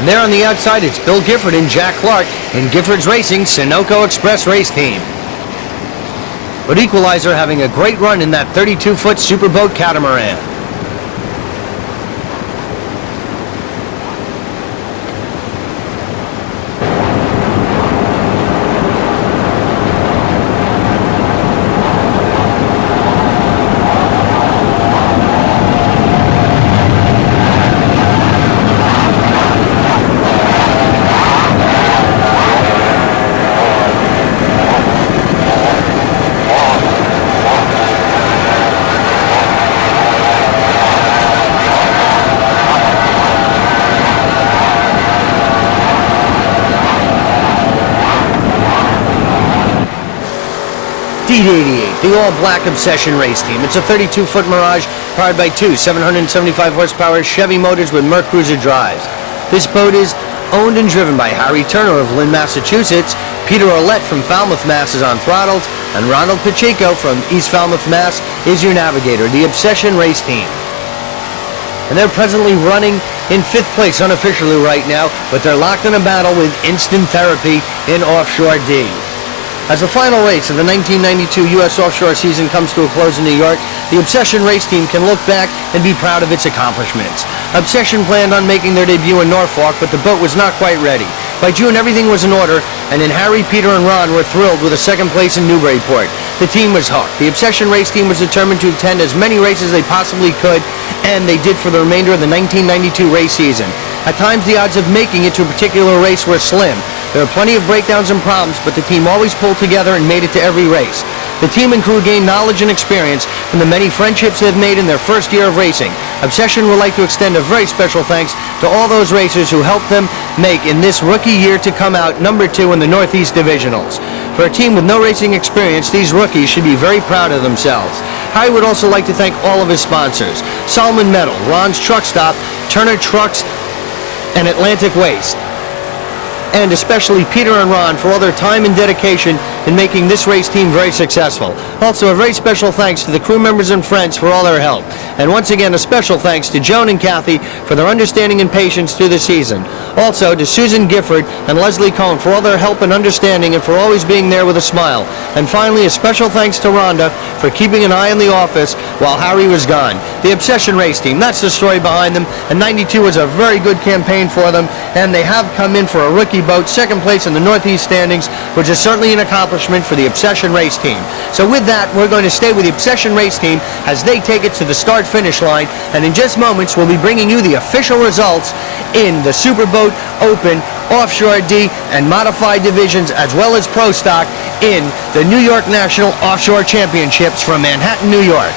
And there on the outside, it's Bill Gifford and Jack Clark in Gifford's Racing Sunoco Express race team. But Equalizer having a great run in that 32-foot Superboat catamaran. D88, the all-black Obsession race team. It's a 32-foot Mirage powered by two 775-horsepower Chevy motors with Merc Cruiser drives. This boat is owned and driven by Harry Turner of Lynn, Massachusetts. Peter Orlett from Falmouth, Mass. Is on throttles, and Ronald Pacheco from East Falmouth, Mass. Is your navigator, the Obsession race team. And they're presently running in 5th place unofficially right now, but they're locked in a battle with Instant Therapy in Offshore D. As the final race of the 1992 U.S. Offshore season comes to a close in New York, the Obsession race team can look back and be proud of its accomplishments. Obsession planned on making their debut in Norfolk, but the boat was not quite ready. By June, everything was in order, and then Harry, Peter, and Ron were thrilled with a 2nd place in Newburyport. The team was hooked. The Obsession race team was determined to attend as many races as they possibly could, and they did for the remainder of the 1992 race season. At times, the odds of making it to a particular race were slim. There were plenty of breakdowns and problems, but the team always pulled together and made it to every race. The team and crew gained knowledge and experience from the many friendships they've made in their first year of racing. Obsession would like to extend a very special thanks to all those racers who helped them make in this rookie year to come out number 2 in the Northeast Divisionals. For a team with no racing experience, these rookies should be very proud of themselves. Harry would also like to thank all of his sponsors: Solomon Metal, Ron's Truck Stop, Turner Trucks, and Atlantic Waste. And especially Peter and Ron for all their time and dedication in making this race team very successful. Also, a very special thanks to the crew members and friends for all their help. And once again, a special thanks to Joan and Kathy for their understanding and patience through the season. Also, to Susan Gifford and Leslie Cohn for all their help and understanding and for always being there with a smile. And finally, a special thanks to Rhonda for keeping an eye on the office while Harry was gone. The Obsession race team, that's the story behind them. And 92 was a very good campaign for them, and they have come in for a rookie boat, 2nd place in the Northeast standings, which is certainly an accomplishment for the Obsession race team. So with that, we're going to stay with the Obsession race team as they take it to the start-finish line, and in just moments we'll be bringing you the official results in the Superboat, Open, Offshore D, and Modified divisions, as well as Pro Stock in the New York National Offshore Championships from Manhattan, New York.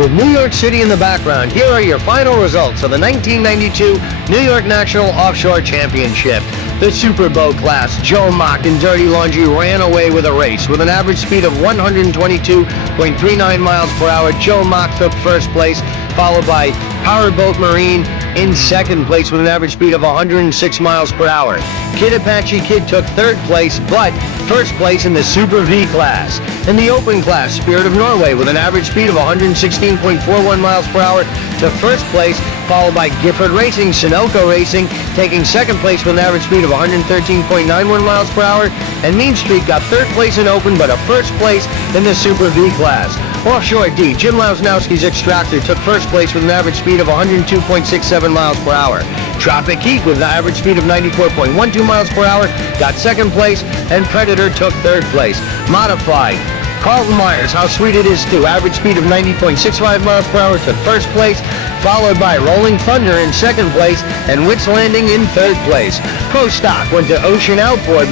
With New York City in the background, here are your final results of the 1992 New York National Offshore Championship. The Superboat class, Joe Mock and Dirty Laundry ran away with a race. With an average speed of 122.39 miles per hour, Joe Mock took first place, followed by Powerboat Marine in second place with an average speed of 106 miles per hour. Kid Apache Kid took third place, but first place in the Super V class. In the open class, Spirit of Norway with an average speed of 116.41 miles per hour to first place, followed by Gifford Racing, Sunoco Racing taking second place with an average speed of 113.91 miles per hour, and Mean Street got third place in open but a first place in the Super V class. Offshore D, Jim Lausnowski's Extractor took first place with an average speed of 102.67 miles per hour. Tropic Heat with an average speed of 94.12 miles per hour got second place, and Predator took third place. Modified, Carlton Myers, How Sweet It Is Too, average speed of 90.65 miles per hour to first place, followed by Rolling Thunder in second place and Wits Landing in third place. Pro Stock went to Ocean Outboard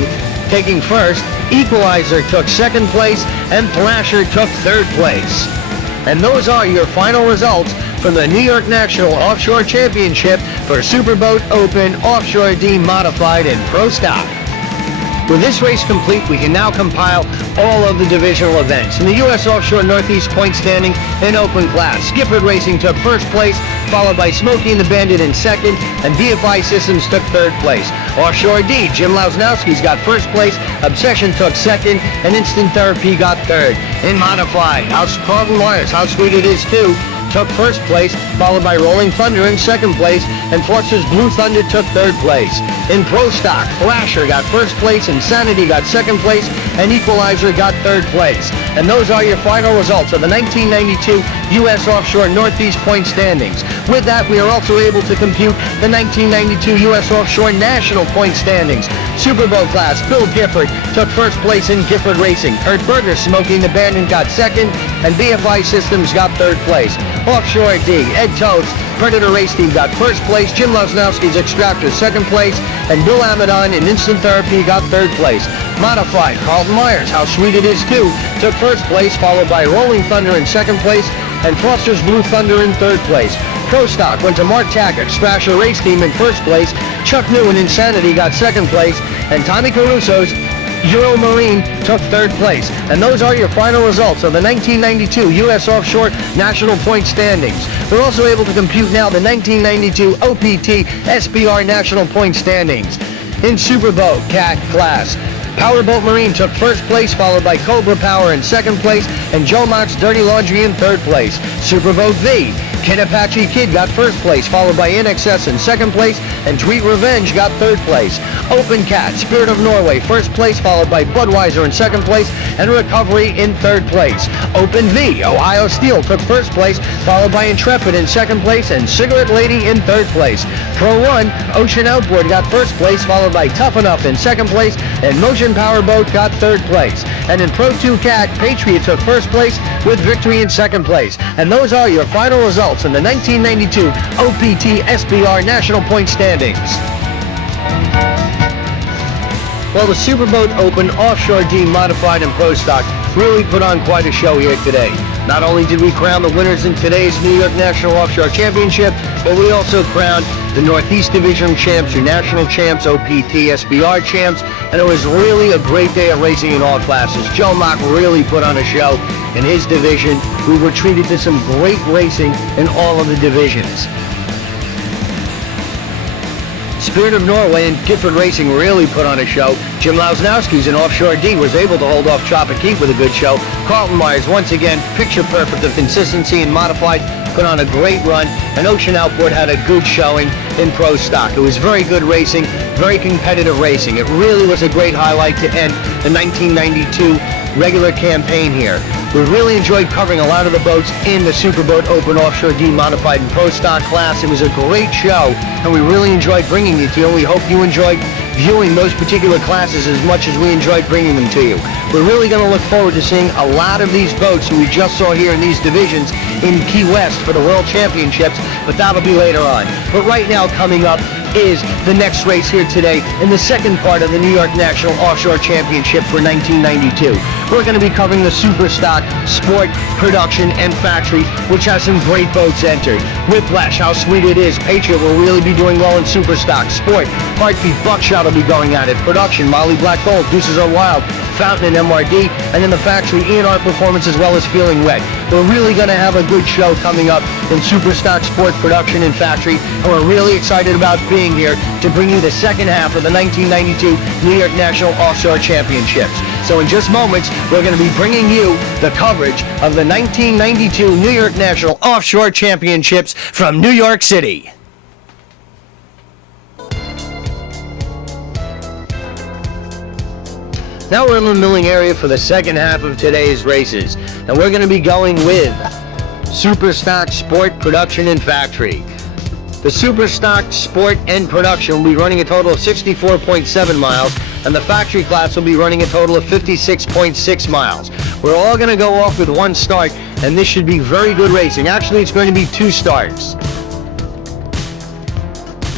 taking first, Equalizer took second place, and Thrasher took third place. And those are your final results from the New York National Offshore Championship for Superboat Open, Offshore D Modified, and Pro Stock. With this race complete, we can now compile all of the divisional events. In the U.S. Offshore Northeast point standing in open class, Gifford Racing took first place, followed by Smokey and the Bandit in second, and BFI Systems took third place. Offshore D, Jim Lausnowski's got first place, Obsession took second, and Instant Therapy got third. In Modified, Carlton Myers, How Sweet It Is Too, took first place, followed by Rolling Thunder in second place, and Foster's Blue Thunder took third place. In Pro Stock, Thrasher got first place, Insanity got second place, and Equalizer got third place. And those are your final results of the 1992 U.S. Offshore Northeast point standings. With that, we are also able to compute the 1992 U.S. Offshore National point standings. Superboat class, Bill Gifford took first place in Gifford Racing. Kurt Berger, Smoking the Bandit, got second, and BFI Systems got third place. Offshore D, Ed Toth's Predator Race Team got first place, Jim Lausnowski's Extractor second place, and Bill Amadon in Instant Therapy got third place. Modified, Carlton Myers, How Sweet It Is Too, took first place, followed by Rolling Thunder in second place, and Foster's Blue Thunder in third place. Pro Stock went to Mark Tackert's Thrasher Race Team in first place, Chuck New and Insanity got second place, and Tommy Caruso's Euro Marine took third place. And those are your final results of the 1992 U.S. Offshore National Point Standings. We're also able to compute now the 1992 OPT SBR National Point Standings. In Superboat Cat class, Powerboat Marine took first place, followed by Cobra Power in second place, and Joe Mock's Dirty Laundry in third place. Superboat V, Kid Apache Kid got first place, followed by InXS in second place, and Tweet Revenge got third place. Open Cat, Spirit of Norway first place, followed by Budweiser in second place, and Recovery in third place. Open V, Ohio Steel took first place, followed by Intrepid in second place, and Cigarette Lady in third place. Pro 1, Ocean Outboard got first place, followed by Tough Enough in second place, and Motion Powerboat got third place. And in Pro 2 Cat, Patriot took first place with Victory in second place. And those are your final results in the 1992 OPT SBR National Point Standings. Well, the Superboat Open, Offshore D Modified, and Pro Stock really put on quite a show here today. Not only did we crown the winners in today's New York National Offshore Championship, but we also crowned the Northeast Division champs, your national champs, OPT, SBR champs, and it was really a great day of racing in all classes. Joe Mock really put on a show in his division. We were treated to some great racing in all of the divisions. Spirit of Norway and Gifford Racing really put on a show. Jim Lausnowski's in Offshore D was able to hold off Tropic Heat with a good show. Carlton Myers, once again, picture perfect of consistency and Modified, put on a great run, and Ocean Outboard had a good showing in Pro Stock. It was very good racing, very competitive racing. It really was a great highlight to end the 1992 regular campaign here. We really enjoyed covering a lot of the boats in the Superboat Open, Offshore D Modified, and Pro Stock class. It was a great show, and we really enjoyed bringing it to you, and we hope you enjoyed viewing those particular classes as much as we enjoyed bringing them to you. We're really going to look forward to seeing a lot of these boats who we just saw here in these divisions in Key West for the World Championships, but that'll be later on. But right now, coming up, is the next race here today in the second part of the New York National Offshore Championship for 1992. We're going to be covering the Superstock, Sport, Production, and Factory, which has some great boats entered. Whiplash, how sweet it is. Patriot will really be doing well in Superstock. Sport, Heartbeat, Buckshot will be going at it. Production, Molly Black Gold, Deuces Are Wild, Fountain, and MRD. And in the Factory, E&R Performance as well as Feeling Wet. We're really going to have a good show coming up in Superstock, Sport, Production, and Factory. And we're really excited about being here to bring you the second half of the 1992 New York National Offshore Championships. So in just moments, we're going to be bringing you the coverage of the 1992 New York National Offshore Championships from New York City. Now we're in the milling area for the second half of today's races, and we're going to be going with Superstock, Sport, Production, and Factory. The Superstock, Sport, and Production will be running a total of 64.7 miles, and the Factory class will be running a total of 56.6 miles. We're all going to go off with one start, and this should be very good racing. Actually, it's going to be two starts.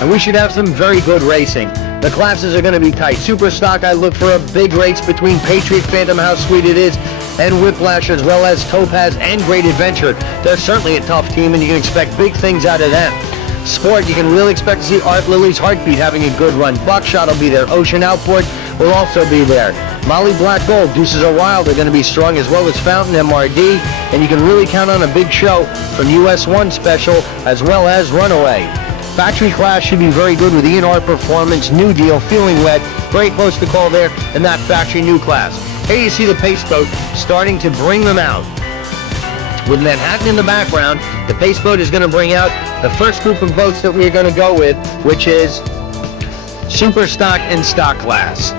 And we should have some very good racing. The classes are going to be tight. Superstock, I look for a big race between Patriot, Phantom, How Sweet It Is, and Whiplash, as well as Topaz and Great Adventure. They're certainly a tough team, and you can expect big things out of them. Sport, you can really expect to see Art Lily's Heartbeat having a good run. Buckshot will be there. Ocean Outboard will also be there. Molly Black Gold, Deuces Are Wild are going to be strong, as well as Fountain, MRD, and you can really count on a big show from US 1 Special, as well as Runaway. Factory class should be very good with E&R Performance, New Deal, Feeling Wet, very close to call there in that Factory New class. Here you see the Pace Boat starting to bring them out. With Manhattan in the background, the Pace Boat is going to bring out the first group of boats that we're going to go with, which is Superstock and Stock class.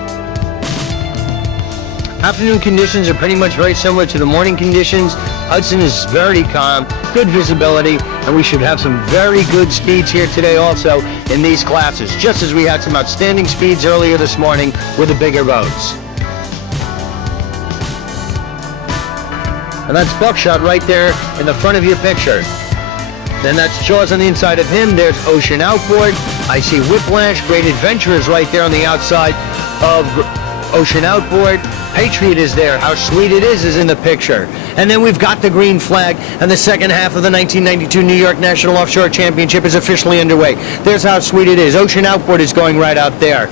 Afternoon conditions are pretty much very similar to the morning conditions. Hudson is very calm, good visibility, and we should have some very good speeds here today also in these classes, just as we had some outstanding speeds earlier this morning with the bigger boats. And that's Buckshot right there in the front of your picture. Then that's Jaws on the inside of him. There's Ocean Outboard. I see Whiplash. Great Adventure is right there on the outside of Ocean Outboard. Patriot is there. How Sweet It Is in the picture. And then we've got the green flag, and the second half of the 1992 New York National Offshore Championship is officially underway. There's How Sweet It Is. Ocean Outboard is going right out there.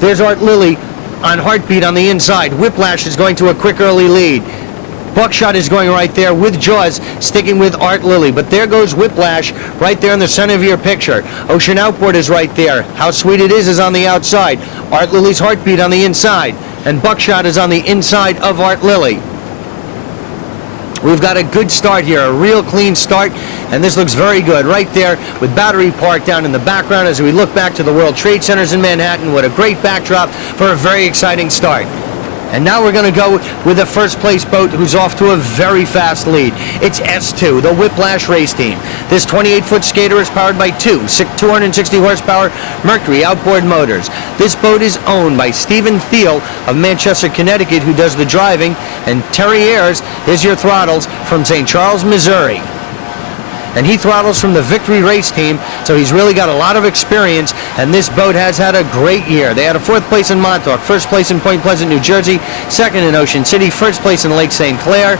There's Art Lily on Heartbeat on the inside. Whiplash is going to a quick early lead. Buckshot is going right there with Jaws sticking with Art Lily. But there goes Whiplash right there in the center of your picture. Ocean Outboard is right there. How Sweet It Is on the outside. Art Lily's Heartbeat on the inside. And Buckshot is on the inside of Art Lily. We've got a good start here, a real clean start, and this looks very good. Right there with Battery Park down in the background as we look back to the World Trade Centers in Manhattan. What a great backdrop for a very exciting start. And now we're going to go with the first place boat who's off to a very fast lead. It's S2, the Whiplash race team. This 28-foot skater is powered by two 260 horsepower Mercury outboard motors. This boat is owned by Stephen Thiel of Manchester, Connecticut, who does the driving, and Terry Ayers is your throttles from St. Charles, Missouri. And he throttles from the Victory race team, so he's really got a lot of experience, and this boat has had a great year. They had a fourth place in Montauk, first place in Point Pleasant, New Jersey, second in Ocean City, first place in Lake St. Clair,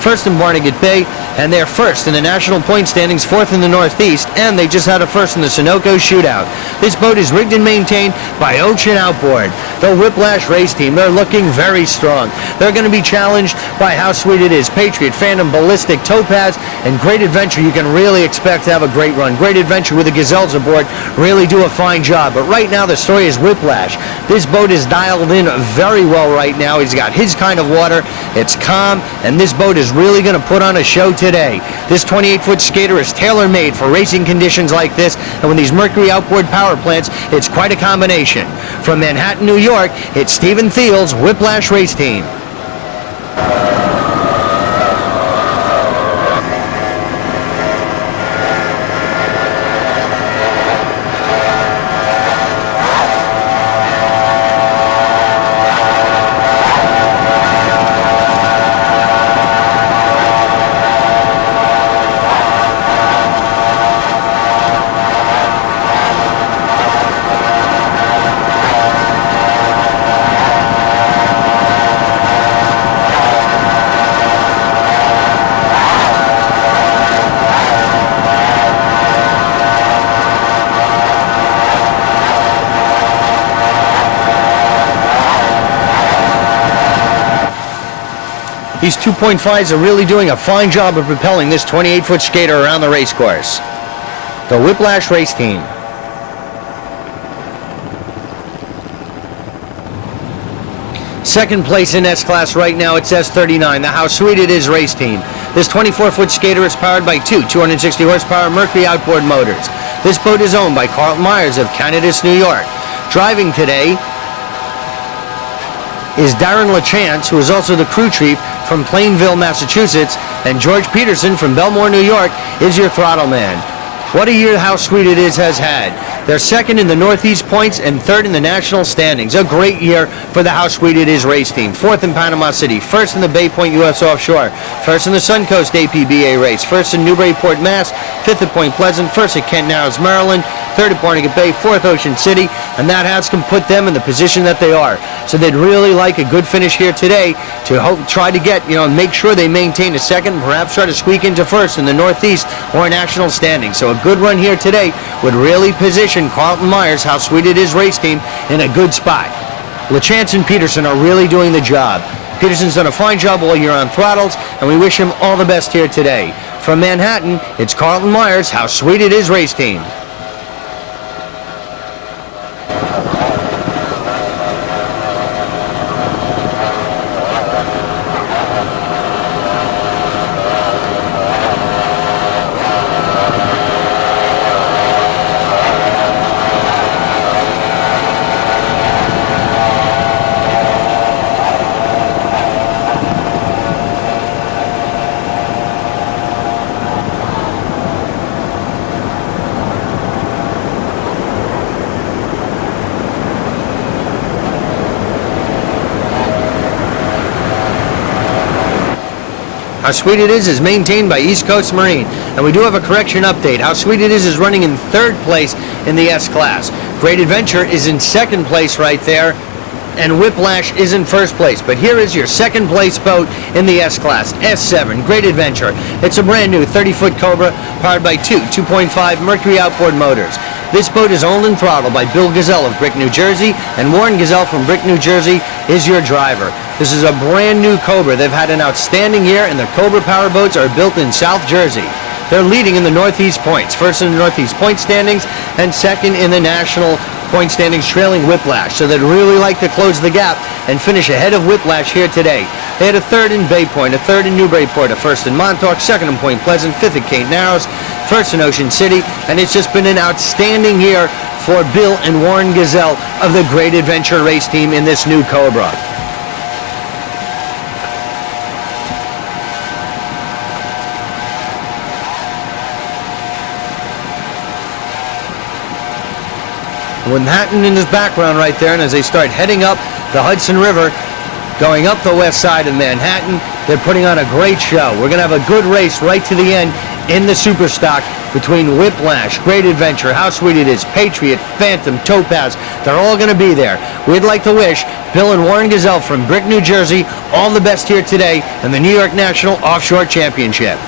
first in Barnegat Bay, and they're first in the national point standings, fourth in the Northeast, and they just had a first in the Sunoco Shootout. This boat is rigged and maintained by Ocean Outboard. The Whiplash race team, they're looking very strong. They're going to be challenged by How Sweet It Is, Patriot, Phantom, Ballistic, Topaz, and Great Adventure. You can really expect to have a great run. Great Adventure with the Gazelles aboard really do a fine job. But right now the story is Whiplash. This boat is dialed in very well right now. He's got his kind of water. It's calm, and this boat is really going to put on a show today. This 28-foot skater is tailor-made for racing conditions like this, and with these Mercury outboard power plants, it's quite a combination. From Manhattan, New York, it's Stephen Thiel's Whiplash race team. These 2.5s are really doing a fine job of propelling this 28-foot skater around the race course. The Whiplash Race Team. Second place in S-Class right now, it's S39, the How Sweet It Is race team. This 24-foot skater is powered by two 260 horsepower Mercury outboard motors. This boat is owned by Carlton Myers of Canada's New York. Driving today is Darren LaChance, who is also the crew chief from Plainville, Massachusetts, and George Peterson from Belmore, New York, is your throttle man. What a year How Sweet It Is has had. They're second in the Northeast points and third in the national standings. A great year for the How Sweet It Is race team. Fourth in Panama City, first in the Bay Point U.S. Offshore, first in the Suncoast APBA race, first in Newburyport, Mass, fifth at Point Pleasant, first at Kent Narrows, Maryland, third at Barnegat Bay, fourth Ocean City, and that has put them in the position that they are. So they'd really like a good finish here today to try to get, make sure they maintain a second and perhaps try to squeak into first in the Northeast or national standing. So a good run here today would really position Carlton Myers, How Sweet It Is race team, in a good spot. LaChance and Peterson are really doing the job. Peterson's done a fine job all year on throttles, and we wish him all the best here today. From Manhattan, it's Carlton Myers, How Sweet It Is race team. How Sweet It Is maintained by East Coast Marine. And we do have a correction update. How Sweet It Is running in third place in the S-Class. Great Adventure is in second place right there, and Whiplash is in first place. But here is your second place boat in the S-Class, S7, Great Adventure. It's a brand new 30-foot Cobra powered by two 2.5 Mercury outboard motors. This boat is owned and throttled by Bill Gazelle of Brick, New Jersey, and Warren Gazelle from Brick, New Jersey is your driver. This is a brand new Cobra. They've had an outstanding year, and the Cobra powerboats are built in South Jersey. They're leading in the Northeast points, first in the Northeast point standings, and second in the national point standings, trailing Whiplash. So they'd really like to close the gap and finish ahead of Whiplash here today. They had a third in Bay Point, a third in Newburyport, a first in Montauk, second in Point Pleasant, fifth at Kent Narrows, first in Ocean City, and it's just been an outstanding year for Bill and Warren Gazelle of the Great Adventure race team in this new Cobra. Manhattan in his background right there, and as they start heading up the Hudson River, going up the west side of Manhattan, they're putting on a great show. We're going to have a good race right to the end in the Superstock between Whiplash, Great Adventure, How Sweet It Is, Patriot, Phantom, Topaz. They're all going to be there. We'd like to wish Bill and Warren Gazelle from Brick, New Jersey all the best here today in the New York National Offshore Championship.